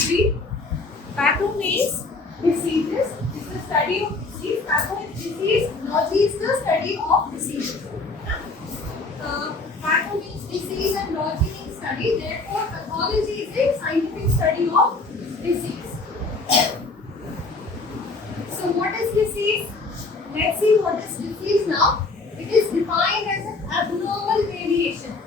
pathology. Patho means diseases. Is the study of disease. Patho is disease. Logy is the study of diseases. Patho means disease and logy means study. Therefore, pathology is a scientific study of disease. So, what is disease? Let's see what is disease now. It is defined as an abnormal variation.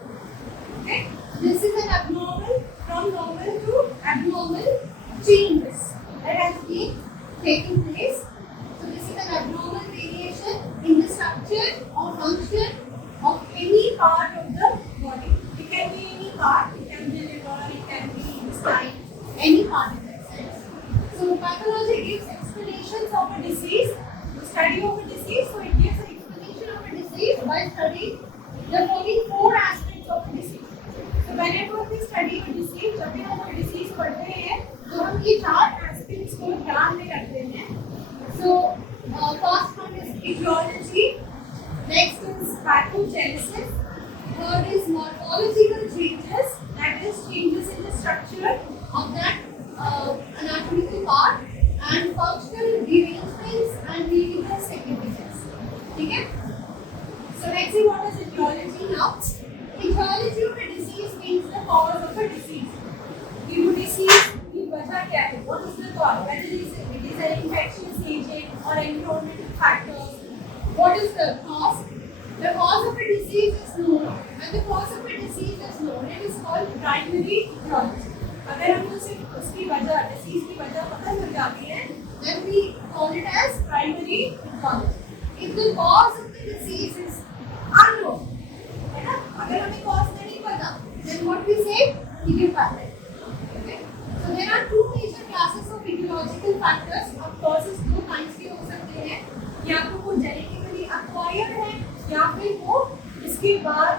Okay, this is an abnormal, from normal to abnormal changes that has been taking place. So this is an abnormal variation in the structure or function of any part of the body. It can be any part. It can be liver. It can be intestine. Any part in that sense. So pathology gives explanations of a disease. The study of a disease. So it gives an explanation of a disease by studying the following 4 aspects of a disease. So whenever we study a disease, जब भी हम कोई disease पढ़ते हैं, तो हम ये 4 aspects को ध्यान में रखते हैं. So first one is etiology, next is pathogenesis, third is morphological changes, that is changes in the structure of that anatomical part, and functional derangements and clinical significance. Okay? So let's see what is etiology now. Etiology of a disease means the cause of a disease. कि वो disease की वजह क्या है? What is the cause? Whether it is an infectious agent or environmental factors. What is the cause? The cause of a disease is known, and the cause of a disease is known. It is called primary etiology. अगर हमें उसकी वजह, disease की वजह पता चल जाती है, then we call it as primary etiology. If the cause of the disease is unknown, है ना? अगर हमें cause नहीं पता, then what we say? Idiopathic. Okay? So there are 2 major classes of etiological factors. Of causes 2 kinds के हो सकते हैं. या तो वो genetically acquired है, या फिर वो इसके बाद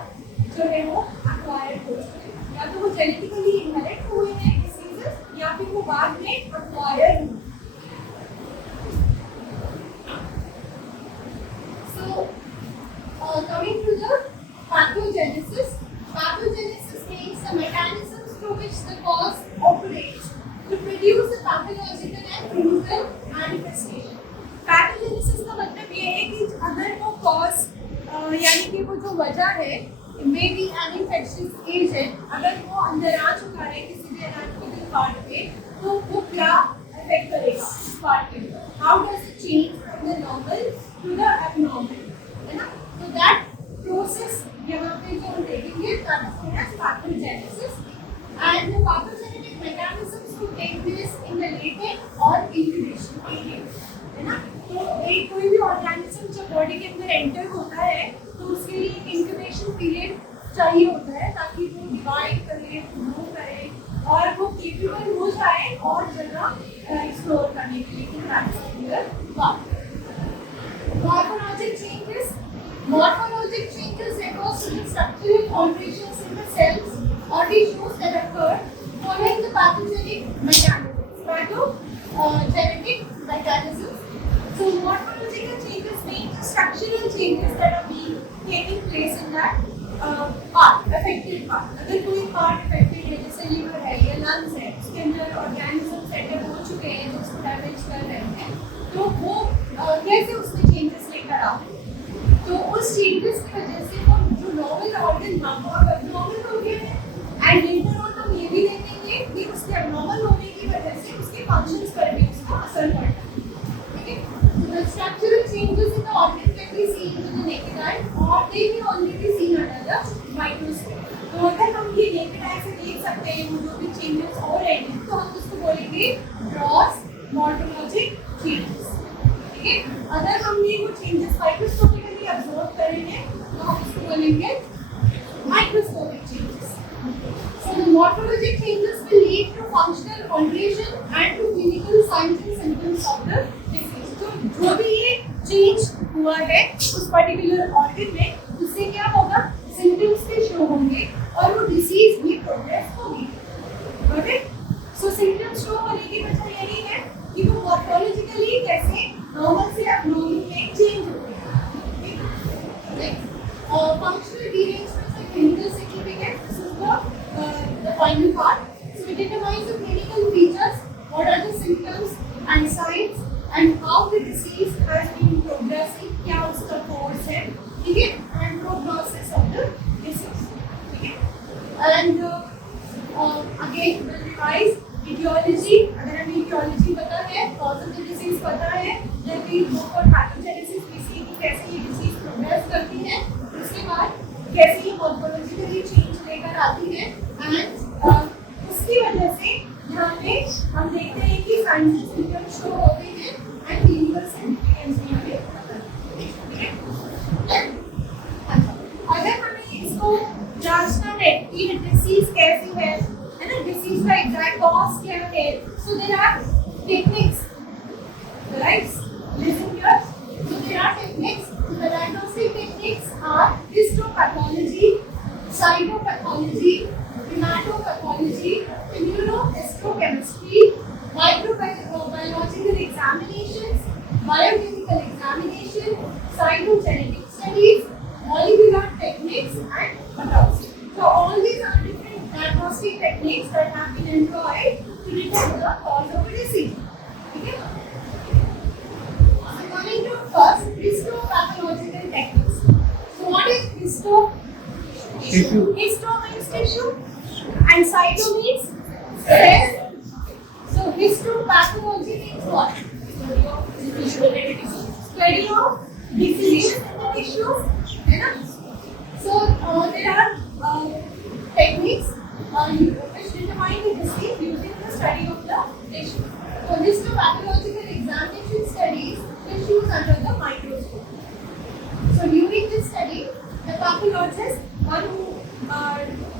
जो है वो acquired हो सकते हैं. या तो वो genetically inherit हुए हैं diseases, या फिर वो बाद में acquired हुए. So coming to the pathogenesis. Pathogenesis means the mechanisms through which the cause operates to produce a pathological and clinical manifestation. Pathogenesis का मतलब ये है कि अगर वो cause यानी कि वो जो वजह है, may be an infectious agent, अगर वो अंदर आ चुका है किसी भी anatomical part पे, तो वो क्या affect करेगा इस part के ऊपर? How does it change from the normal to the abnormal? है ना? So that process यहाँ पे जो हम देखेंगे that is known as pathogenesis, and the pathogenetic mechanisms will take place in the latent or incubation period, है ना? तो एक कोई भी organism जब body के अंदर enter होता है, तो उसके लिए एक incubation period चाहिए होता है ताकि वो divide करे, grow करे और वो capable हो जाए और जगह explore करने के लिए in that particular part. Morphologic changes. Morphologic changes refers to the structural alterations in the cells or tissues that occur following the pathogenic mechanisms. Pathogenetic mechanisms. So morphological changes mean the structural changes that are being taking place in that part, affected part. अगर कोई part affected है, जैसे liver है या lungs है, उसके अंदर organisms setup हो चुके हैं जो उसको damage कर रहे हैं, तो वो कैसे उसमें changes लेकर आते हैं? तो उस changes की वजह से वो जो normal organ था वो अब abnormal हो गए हैं, and later on हम ये भी देखेंगे कि उसके abnormal होने की वजह से उसके functions पर भी उसका असर पड़ता है. Okay? So the structural changes in the organ can be seen with the naked eye, or they may only be seen under the microscope. तो अगर हम ये naked eye से देख सकते हैं वो जो भी changes हो रहे हैं, तो हम उसको बोलेंगे gross morphologic changes. ठीक है? अगर हमने वो changes microscopically observe करेंगे, तो हम उसको बोलेंगे microscopic changes. So the morphologic changes will lead to functional alteration and to clinical signs and symptoms of the disease. तो जो भी ये change हुआ है उस particular organ में, उससे क्या होगा? Symptoms भी show होंगे और वो disease भी progress होगी. Okay? So symptoms show होने की वजह यही है कि वो morphologically कैसे normal से abnormal में change होते हैं. Next, functional derangements and clinical significance. This is the final part. So it determines the clinical features and signs and how the disease has been progressing, क्या उसका course है, ठीक है, and prognosis of the disease, ठीक है, and again we'll revise etiology. अगर हमें etiology पता है, cause of the disease पता है, then we go for pathogenesis, we see कि कैसे ये disease progress करती है, उसके बाद कैसे ये morphologically change लेकर आती है, and उसकी वजह से यहाँ पे हम देखते हैं कि signs and symptoms show होते हैं and clinical significance भी हमें पता है, ठीक है। अगर हमें इसको जांचना है कि डिसीज कैसी है ना, डिसीज का एग्जैक्ट कॉज क्या है, so there are techniques, right, listen here, so there are techniques, the diagnostic techniques are histopathology, cytopathology, hematopathology, immunohistochemistry, microbiological examinations, biochemical examination, cytogenetic studies, molecular techniques and autopsy. So all these are different diagnostic techniques that have been employed to detect the cause of a disease. Okay? So coming to first, histopathological techniques. So what is histo? Tissue. Histo means tissue and cyto means cell. So histopathology means what? Study of diseases in the tissue. So there are techniques which determine the disease using the study of the tissue. So histopathological examination studies tissues under the microscope. So during this study, the pathologist, one who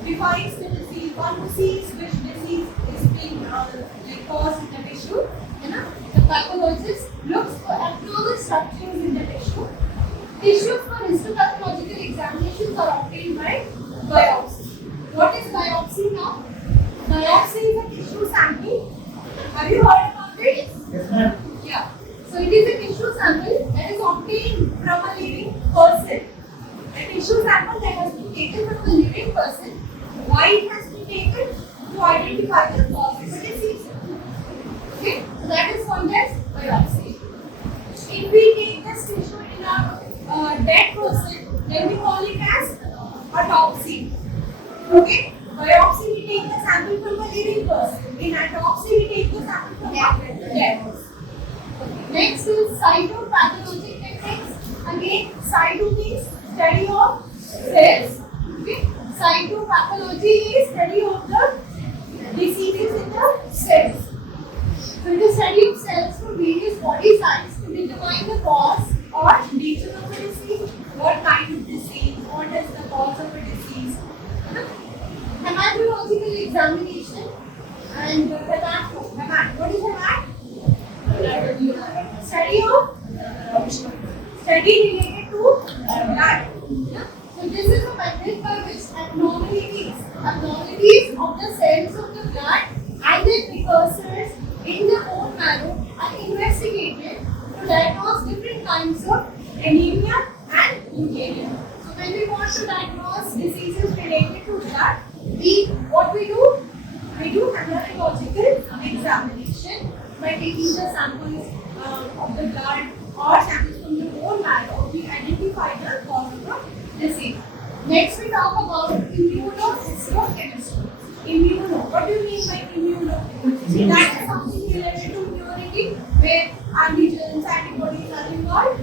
defines the disease, one who sees which disease is being caused in the tissue, the pathologist looks for abnormal structures in the tissue. Tissues for histopathological examinations are obtained by biopsy. What is biopsy now? Biopsy is a tissue sample. Have you heard about it? Yes, ma'am. Yeah. So it is a tissue sample that is obtained from a living person. A tissue sample that has been taken from a living person. Why it has been taken? To identify the cause of the disease. Okay? So that is called as biopsy. If we take this tissue in a dead person, then we call it as autopsy. Okay? Biopsy, we take the sample from a living person. In autopsy, we take the sample from a dead person. Next is cytopathology techniques. Again, cyto means study of cells. Okay? Cytopathology is study of the diseases in the cells. So it is study of cells from various body sites to determine the cause or nature of the disease, what kind of disease, what is the cause of a disease. Hematological examination and hemat. What is hemat? Study related to blood. So this is a method by which abnormalities of the cells of the blood and their precursors in the bone marrow are investigated to diagnose different kinds of anemia and leukemia. So when we want to diagnose diseases related to blood, we do hematological examination by taking the samples of the blood or samples from the bone marrow. We identify the cause of the disease. Next we talk about immunohistochemistry. What do you mean by immuno? That is something related to immunity where antigens, antibodies are involved.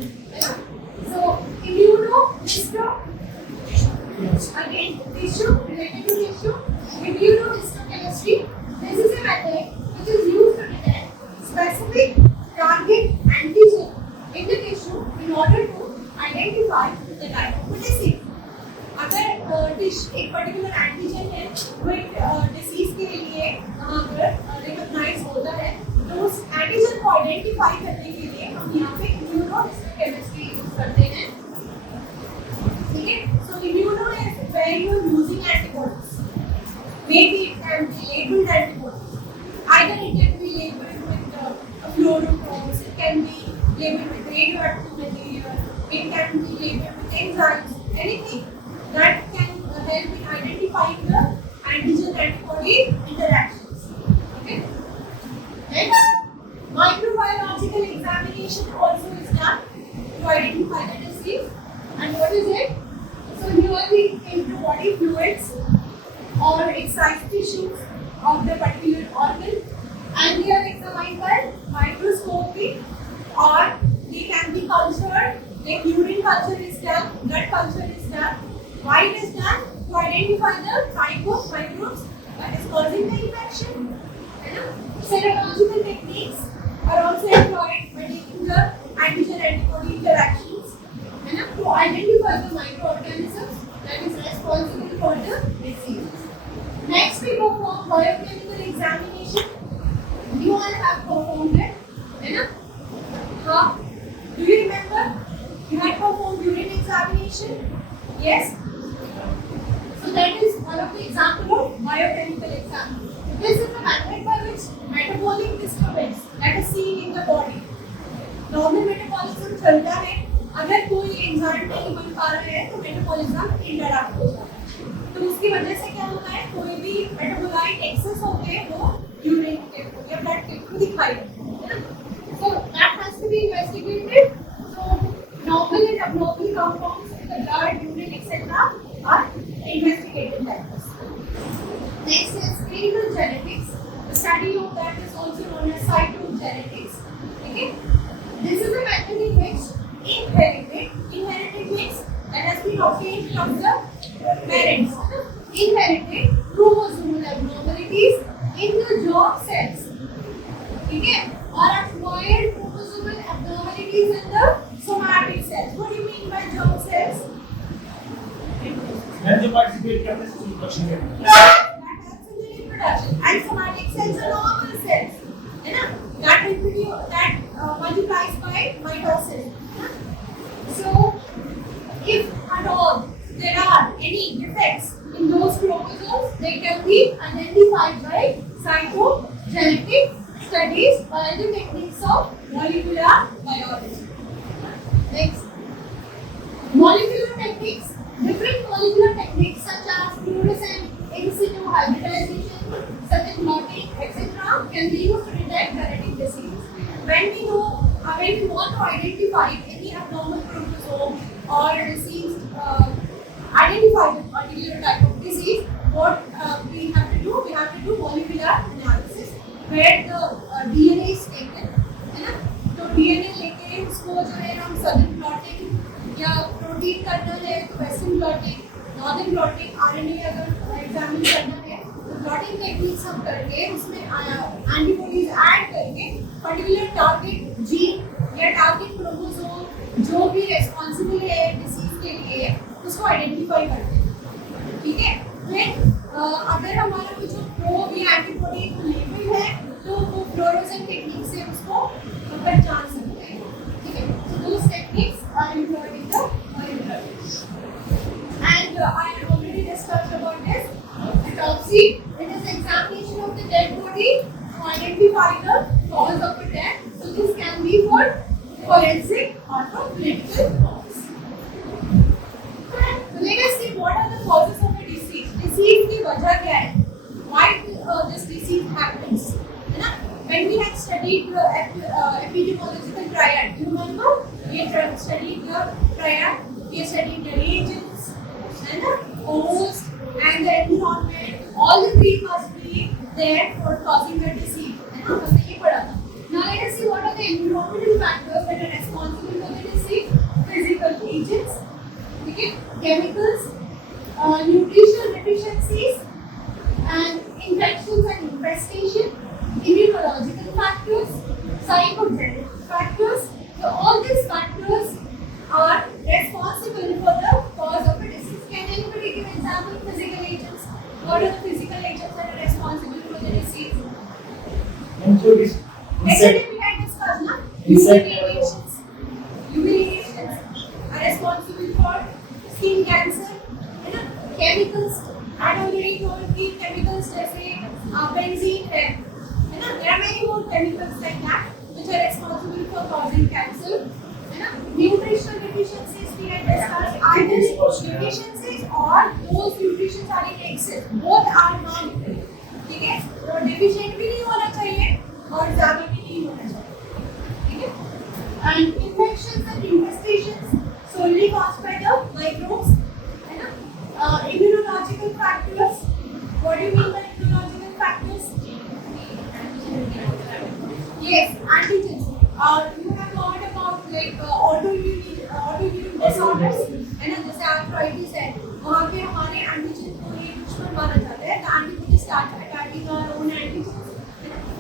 So immunohistochemistry, again tissue, related to tissue. Immunohistochemistry, this is a method which is used to detect specific target antigen in the tissue in order to identify the type of disease. अगर एक particular antigen है वो एक disease के लिए वहाँ पर recognise होता है, तो उस एंटीजन को आइडेंटिफाई करने के लिए हम यहाँ पे इम्यूनोहिस्टोकेमिस्ट्री यूज करते हैं. ठीक है, so immuno is where you are using antibodies. Maybe it can be labeled antibodies. Either it can be labeled with fluorochromes, it can be labeled with radioactive material, it can be labeled with enzymes, anything that can help in identifying the antigen-antibody interactions. Okay. Next, microbiology. excised tissues of the particular organ, and they are examined by microscopy, or they can be cultured. Like urine culture is done, blood culture is done. Why it is done? To identify the type of microbes that is causing the infection. Serological techniques are also employed by taking the antigen-antibody interactions to identify the microorganisms that is responsible for the disease. Next, we perform biochemical examination. You all have performed it. Do you remember? You had performed urine examination? Yes? So that is one of the examples of biochemical examination. This is the method by which metabolic disturbance that is seen in the body. Normal metabolism चलता है, अगर कोई enzyme नहीं बन पा रहा है तो मेटाबॉलिज्म इंटरप्ट हो जाता है। तो उसकी वजह से क्या होता है, कोई भी मेटाबोलाइट एक्सेस होते हैं वो यूरिन के या ब्लड के थ्रू दिखाई देते हैं। So that has to be investigated. So normal and abnormal compounds in the blood, urine, etc. are investigated like this. Next is clinical genetics. The study of that is also known as cytogenetics. Okay? This is a method in which inherited means that has been obtained from the parents. Inherited chromosomal abnormalities in the germ cells. Okay? Or acquired chromosomal abnormalities in the somatic cells. What do you mean by germ cells? When they participate in this reproduction. That helps in the reproduction. And somatic cells are normal cells. That multiplies by mitosis. So, if at all there are any defects in those chromosomes, they can be identified by cytogenetic studies by the techniques of molecular biology. Next, molecular techniques. Different molecular techniques such as fluorescent, in situ hybridization, such as clotting, etc., can be used to detect genetic disease. When we want to identify any abnormal chromosome or a disease, identify a particular type of disease, what we have to do molecular analysis, where the DNA is taken, तो DNA लेके उसको जो है हम southern blotting या protein करना है तो western blotting, northern blotting, RNA अगर एग्जामिन करना है तो ब्लॉटिंग टेक्निक्स हम करके उसमें एंटीबॉडीज ऐड करके पर्टिकुलर टारगेट जीन या टारगेट क्रोमोसोम जो भी रेस्पॉन्सिबल है डिसीज के लिए उसको आइडेंटिफाई करते हैं। ठीक है, फिर अगर हमारा कुछ प्रोब या एंटीबॉडी लेवल है तो वो फ्लोरोसेंट टेक्निक से उसको पहचान सकते हैं। ठीक है, so those techniques are employed in the molecular techniques. And I had already discussed about this. Autopsy, it is examination of the dead body to identify the cause of the death. So this can be for forensic or for clinical cause. So let us see what are the causes of a disease. Disease की वजह क्या है? Why this disease happens? है ना? When we had studied the epidemiological triad, you remember? We had studied the triad. We had studied the reagents, and the host, and the environment. All the three must be there for causing the disease. है ना? हमने ये पढ़ा था. Now let us see what are the environmental factors that are responsible for the disease. Physical agents, okay, chemicals, nutritional deficiencies, and infections and infestation, immunological factors, psychogenic factors. So all these factors are responsible for the cause of a disease. Can anybody give example of physical agents? What are the physical agents that are responsible for the disease? Yesterday we had discussed, na? UV radiations are responsible for skin cancer. Chemicals, I already told you chemicals जैसे benzene है ना? There are many more chemicals like that which are responsible for causing cancer. है ना? Nutritional deficiencies we had discussed. Either deficiencies or those nutritions are in excess. Both are not good. ठीक है? तो deficient भी नहीं होना चाहिए और ज़्यादा भी नहीं होना चाहिए. ठीक है? And infections and infestations solely caused by the microbes. है ना? Immunological factors. What do you mean start attacking our own antigens.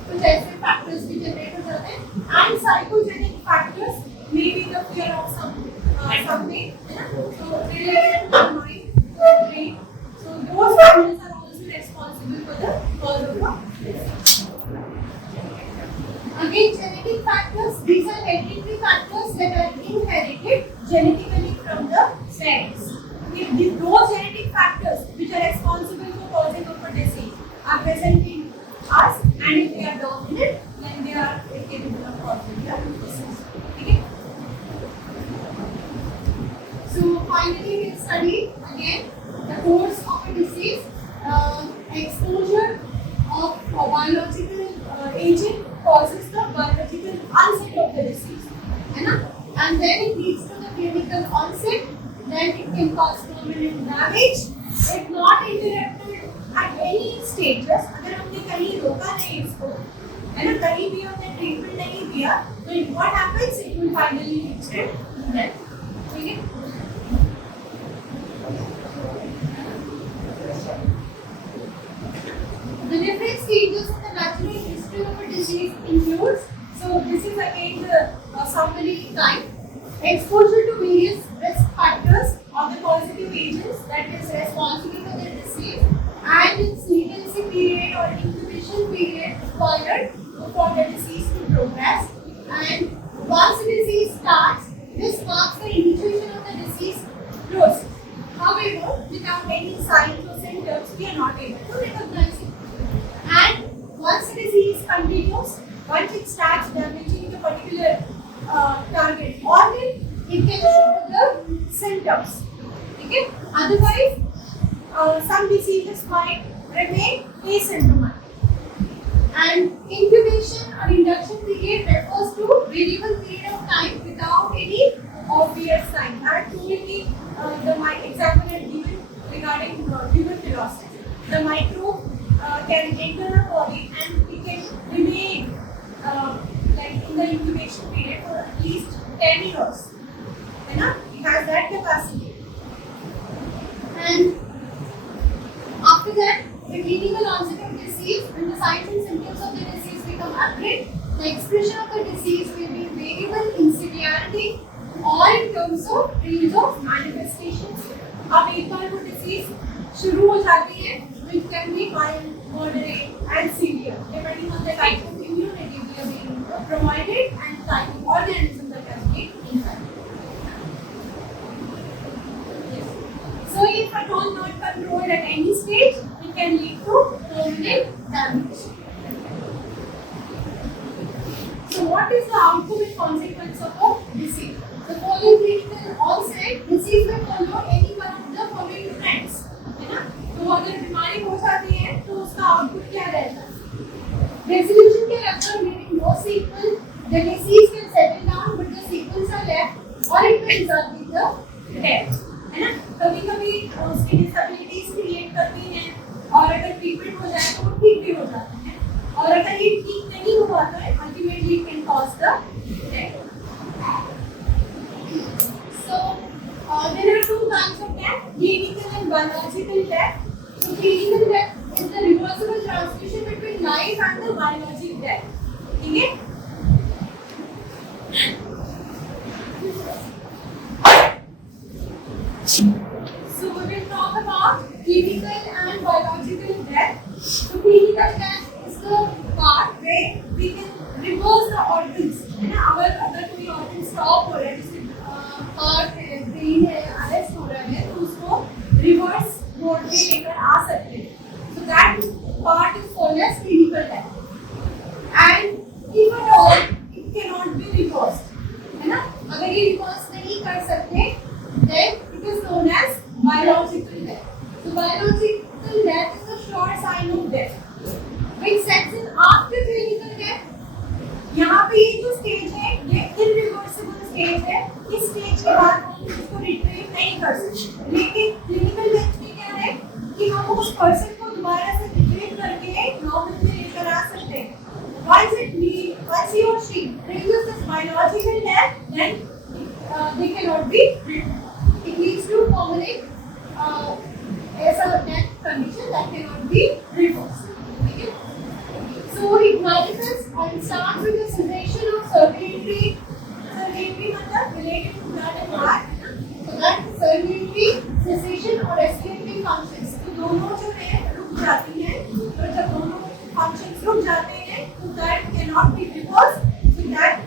कुछ ऐसे factors भी generate हो जाते हैं. And psychogenic factors may be the fear of something, so related to the mind, brain. So those factors are also responsible for the cause of a disease. Again, genetic factors. These are hereditary factors that are inherited genetically from the parents. If those genetic factors which are responsible for causing of a disease are present in us, and if they are dominant, then they are capable of causing the disease. Okay. So finally, we'll study again the course of a disease, exposure of a biological agent causes the biological onset of the disease, and then it leads to the clinical onset. Then it can cause permanent damage if not interrupted at any stages. अगर हमने कहीं रोका नहीं इसको, है ना, कहीं भी हमने ट्रीटमेंट नहीं दिया, तो what happens? It will finally lead to death. ठीक है? The different stages of the natural history of a disease includes. So this is again the summary time. Exposure to various risk factors of the causative agents that is responsible for the disease, and its latency period or incubation period required for the disease to progress. And once the disease starts, this marks the initiation of the disease process. However, without any signs or symptoms, we are not able to recognize it. And once the disease continues, once it starts damaging the particular target organ, it can show the symptoms. Okay? Otherwise, some diseases might remain asymptomatic. And incubation or induction period refers to variable period of time without any obvious sign. I told you the example I given regarding tuberculosis. The microbe can enter the body and it can remain like in the incubation period for at least 10 years. It has that capacity. And after that, the clinical onset of disease, when the signs and symptoms of the disease become apparent, the expression of the disease will be variable in severity or in terms of range of manifestations. अब एक बार वो disease शुरू हो जाती है, which can be mild, moderate, and severe, depending on the type of immunity we are being provided and type of organism that has been infected. Yes. So, if at all not controlled at any stage, it can lead to permanent damage. So, what is the outcome and consequence of a disease? The following clinical onset disease will follow any one of the following trends. है ना? तो अगर बीमारी हो जाती है, तो उसका आउटपुट क्या रहता है? Resolution can occur leaving no sequel. The disease can settle down, but the sequels are left, or it will result in the death. है ना? कभी-कभी उसकी disabilities create करती हैं, और अगर treatment हो जाए तो वो ठीक भी हो जाता है, और अगर ये ठीक नहीं हुआ तो ultimately it can cause the death. So there are two kinds of death: clinical and biological death. So clinical death is the reversible transmission between life and the biologic death. ठीक है? So we will talk about clinical and biological death. So clinical death is the part where we can reverse the organs. है ना? अगर कोई organ stop हो रहा है, जैसे heart है, brain है, arrest हो रहा है, तो उसको reverse mode में लेकर आ सकते हैं. So that part is called as clinical death. And if at all it cannot be reversed, है ना? अगर ये reverse नहीं कर सकते, then it is known as biological death. So biological death is a sure sign of death, which sets in after clinical death. यहाँ पे ये जो स्टेज है, ये irreversible स्टेज है. इस स्टेज के बाद हम उसको रिट्रीव नहीं कर सकते. लेकिन क्लिनिकल डेथ में क्या है कि हम उस पर्सन को दोबारा से रिट्रीव करके नॉर्मल में लेकर आ सकते हैं. Once he or she reaches this biological death, then they cannot be treated. It leads to permanent as a death condition that cannot be reversed. तो जब दोनों functions रुक जाते हैं तो that cannot be reversed, so that